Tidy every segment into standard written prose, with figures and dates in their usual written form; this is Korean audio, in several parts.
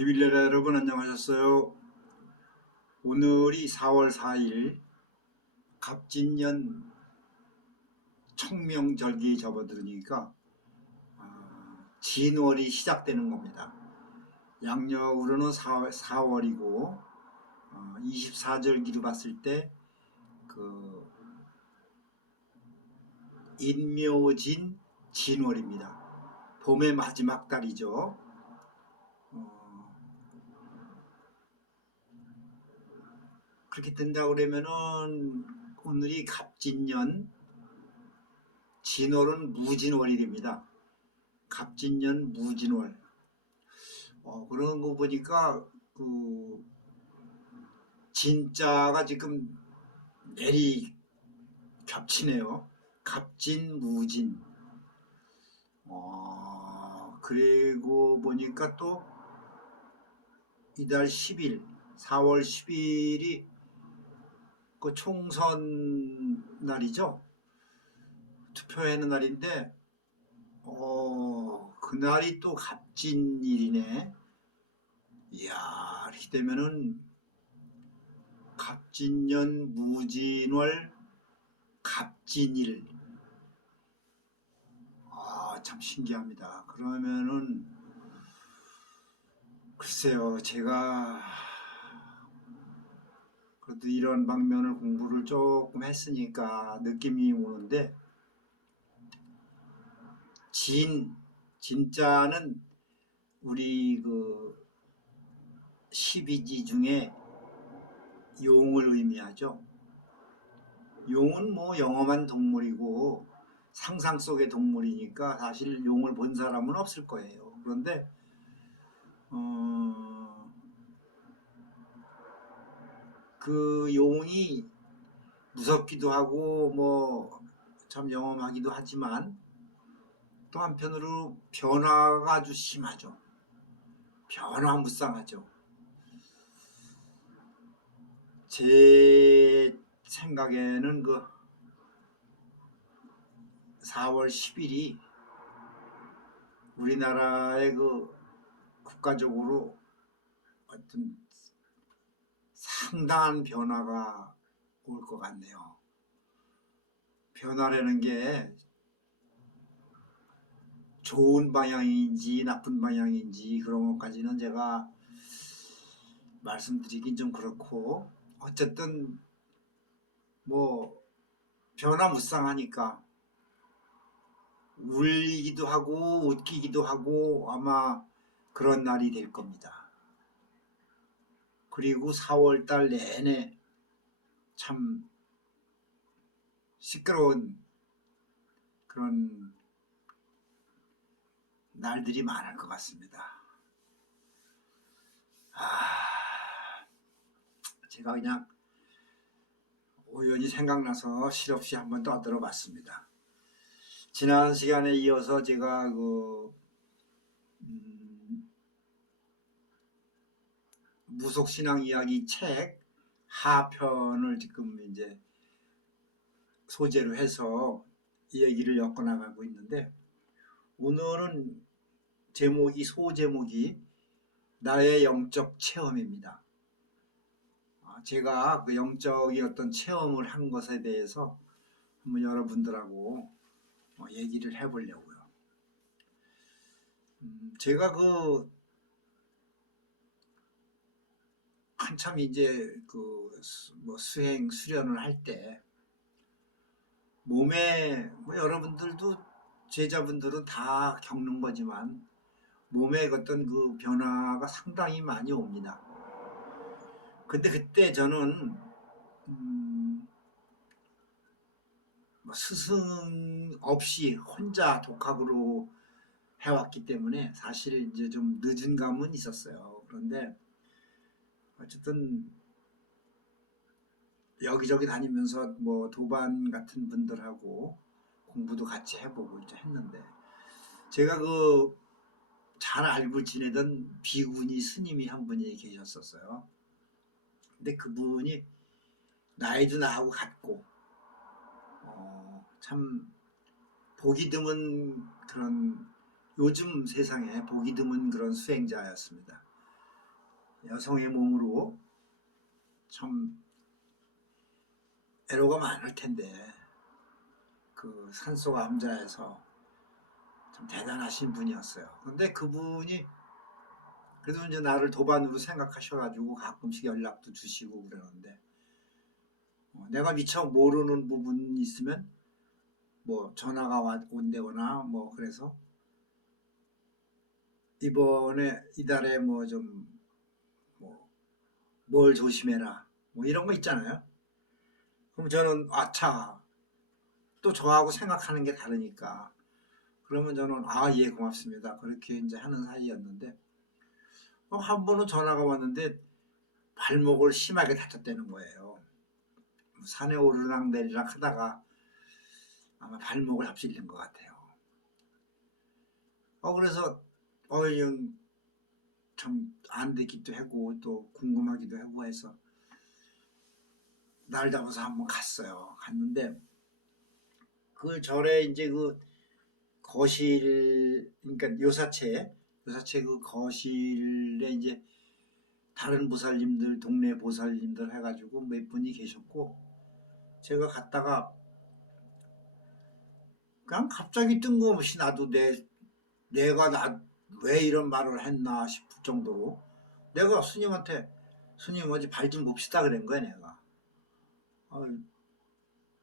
디빌레라 여러분 안녕하셨어요. 오늘이 4월 4일 갑진년 청명절기 접어들으니까 진월이 시작되는 겁니다. 양력으로는 4월이고 24절기로 봤을 때 그 인묘진 진월입니다. 봄의 마지막 달이죠. 그렇게 된다 그러면은 오늘이 갑진년 진월은 무진월이 됩니다. 갑진년 무진월. 그런 거 보니까 그 진자가 지금 내리 겹치네요. 갑진 무진. 그리고 보니까 또 이달 10일 4월 10일이 그 총선 날이죠. 투표하는 날인데 그날이 또 갑진일이네. 이야, 이렇게 되면은 갑진년 무진월 갑진일. 참 신기합니다. 그러면은 글쎄요, 제가 그래도 이런 방면을 공부를 조금 했으니까 느낌이 오는데, 진자는 우리 그 12지 중에 용을 의미하죠. 용은 뭐 영험한 동물이고 상상 속의 동물이니까 사실 용을 본 사람은 없을 거예요. 그런데 그 용이 무섭기도 하고 뭐 참 영험하기도 하지만 또 한편으로 변화가 아주 심하죠. 변화무쌍하죠. 제 생각에는 그 4월 10일이 우리나라의 그 국가적으로 어떤 상당한 변화가 올 것 같네요. 변화라는 게 좋은 방향인지 나쁜 방향인지 그런 것까지는 제가 말씀드리긴 좀 그렇고, 어쨌든 뭐 변화무쌍하니까 울리기도 하고 웃기기도 하고 아마 그런 날이 될 겁니다. 그리고 4월달 내내 참 시끄러운 그런 날들이 많을 것 같습니다. 제가 그냥 우연히 생각나서 실없이 한번 떠들어 봤습니다. 지난 시간에 이어서 제가 무속신앙 이야기 책 하편을 지금 이제 소재로 해서 이 얘기를 엮어나가고 있는데, 오늘은 소제목이 나의 영적 체험입니다. 제가 그 영적인 어떤 체험을 한 것에 대해서 한번 여러분들하고 얘기를 해보려고요. 제가 한참 이제 수행 수련을 할 때 몸에 여러분들도 제자분들은 다 겪는 거지만 몸에 어떤 그 변화가 상당히 많이 옵니다. 근데 그때 저는 스승 없이 혼자 독학으로 해왔기 때문에 사실 이제 좀 늦은 감은 있었어요. 그런데 어쨌든 여기저기 다니면서 뭐 도반 같은 분들하고 공부도 같이 해보고 이제 했는데, 제가 잘 알고 지내던 비구니 스님이 한 분이 계셨었어요. 근데 그분이 나이도 나하고 같고 참 보기 드문 그런, 요즘 세상에 보기 드문 그런 수행자였습니다. 여성의 몸으로 참 애로가 많을 텐데 그 산속 암자에서 참 대단하신 분이었어요. 근데 그분이 그래도 이제 나를 도반으로 생각하셔가지고 가끔씩 연락도 주시고 그러는데 내가 미처 모르는 부분 있으면 뭐 전화가 온다거나 뭐 그래서 이번에 이달에 뭐 좀 뭐 뭘 조심해라 뭐 이런 거 있잖아요. 그럼 저는 아차 또 저하고 생각하는 게 다르니까 그러면 저는 아 예 고맙습니다 그렇게 이제 하는 사이였는데 한 번은 전화가 왔는데 발목을 심하게 다쳤다는 거예요. 산에 오르락 내리락 하다가 아마 발목을 합질린 것 같아요. 그래서 이건 참 안 되기도 하고 또 궁금하기도 하고 해서 날 잡아서 한번 갔어요. 갔는데 그 절에 이제 그 거실 그러니까 요사체 그 거실에 이제 다른 보살님들 동네 보살님들 해가지고 몇 분이 계셨고 제가 갔다가 그냥 갑자기 뜬금없이 나도 내가 왜 이런 말을 했나 싶을 정도로 내가 스님한테 스님 어디 발 좀 봅시다 그런 거야 내가.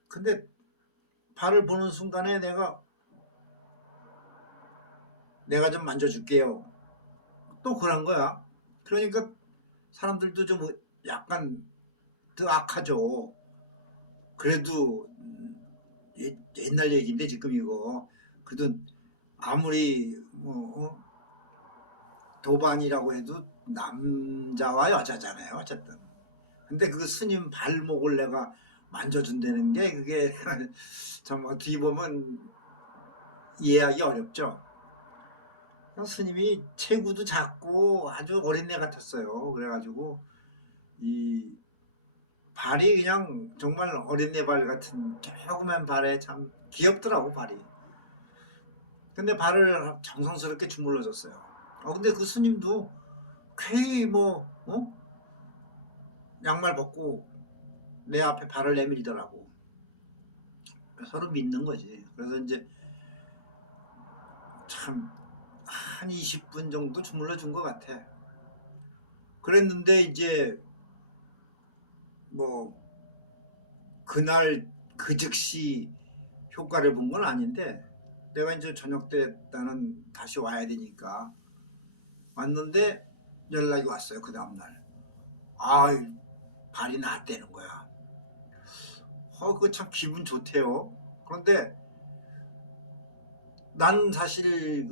근데 발을 보는 순간에 내가 좀 만져줄게요. 또 그런 거야. 그러니까 사람들도 좀 약간 더 악하죠. 그래도 옛날 얘기인데 지금 이거 그래도 아무리 뭐 도반이라고 해도 남자와 여자잖아요 어쨌든. 근데 그 스님 발목을 내가 만져준다는 게 그게 참 어떻게 보면 이해하기 어렵죠. 스님이 체구도 작고 아주 어린애 같았어요. 그래가지고 이 발이 그냥 정말 어린애 발 같은 조그만 발에 참 귀엽더라고 발이. 근데 발을 정성스럽게 주물러 줬어요. 근데 그 스님도 괜히 양말 벗고 내 앞에 발을 내밀더라고. 서로 믿는 거지. 그래서 이제 참 한 20분 정도 주물러 준 것 같아. 그랬는데 이제 뭐 그날 그 즉시 효과를 본 건 아닌데 내가 이제 저녁 때 나는 다시 와야 되니까 왔는데 연락이 왔어요. 그 다음날 발이 나았다는 거야. 그거 참 기분 좋대요. 그런데 난 사실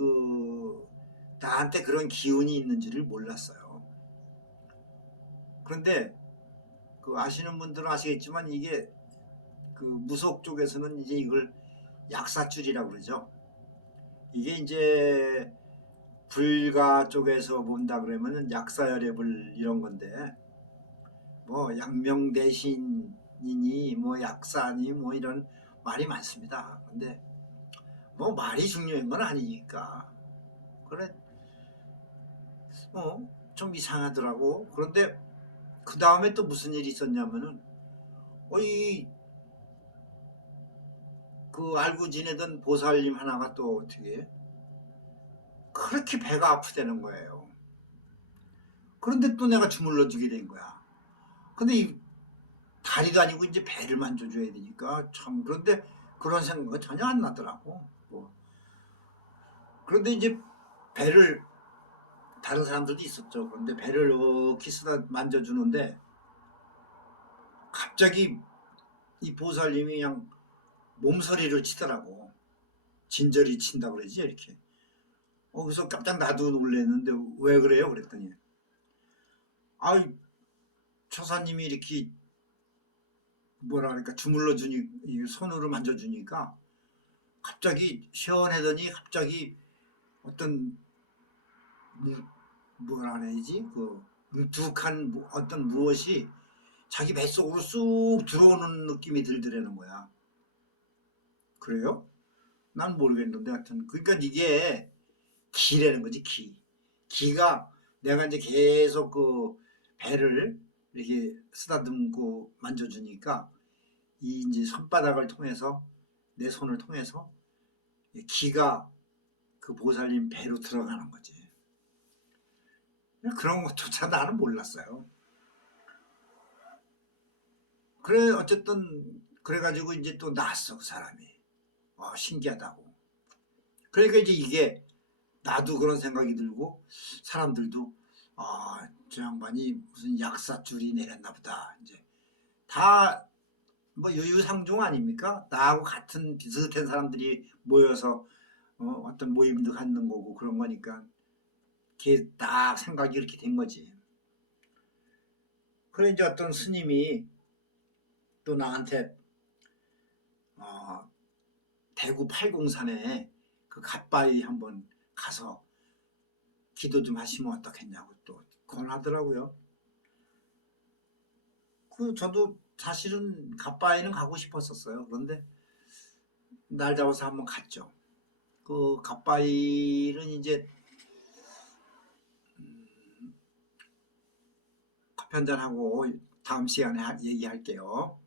나한테 그런 기운이 있는지를 몰랐어요. 그런데 아시는 분들은 아시겠지만 이게 무속 쪽에서는 이제 이걸 약사줄이라고 그러죠. 이게 이제 불가 쪽에서 본다 그러면은 약사열애불 이런 건데 뭐 양명대신이니 뭐 약사니 뭐 이런 말이 많습니다. 근데 뭐 말이 중요한 건 아니니까 그래 좀 이상하더라고. 그런데 그 다음에 또 무슨 일이 있었냐면은 알고 지내던 보살님 하나가 또 어떻게 그렇게 배가 아프다는 거예요. 그런데 또 내가 주물러 주게 된 거야. 근데 이 다리도 아니고 이제 배를 만져줘야 되니까 참 그런데 그런 생각은 전혀 안 나더라고. 그런데 이제 배를 다른 사람들도 있었죠. 그런데 배를 이렇게 쓰다 만져주는데 갑자기 이 보살님이 그냥 몸서리를 치더라고. 진저리 친다 그러지 이렇게. 그래서 깜짝 나도 놀랐는데 왜 그래요? 그랬더니 처사님이 이렇게 뭐라 그러니까 주물러 주니 손으로 만져주니까 갑자기 시원하더니 갑자기 어떤 뭐라 그래야지 묵직한 어떤 무엇이 자기 뱃속으로 쑥 들어오는 느낌이 들더라는 거야. 그래요? 난 모르겠는데 하여튼 그러니까 이게 기라는 거지. 기가 내가 이제 계속 그 배를 이렇게 쓰다듬고 만져주니까 이 이제 손바닥을 통해서 내 손을 통해서 기가 그 보살님 배로 들어가는 거지. 그런 것조차 나는 몰랐어요. 그래 어쨌든 그래가지고 이제 또 났어 그 사람이. 신기하다고. 그러니까 이제 이게 나도 그런 생각이 들고 사람들도 저 양반이 무슨 약사줄이 내렸나 보다. 이제 다 뭐 유유상종 아닙니까? 나하고 같은 비슷한 사람들이 모여서 어떤 모임도 갖는 거고 그런 거니까 이렇게 딱 생각이 이렇게 된 거지. 그래 이제 어떤 스님이 또 나한테 어, 대구 팔공산에 그 갓바위 한번 가서 기도 좀 하시면 어떻겠냐고 또 권하더라고요. 그 저도 사실은 갓바위는 가고 싶었었어요. 그런데 날 잡아서 한번 갔죠. 그 갓바위는 이제 커피 한잔하고 다음 시간에 얘기할게요.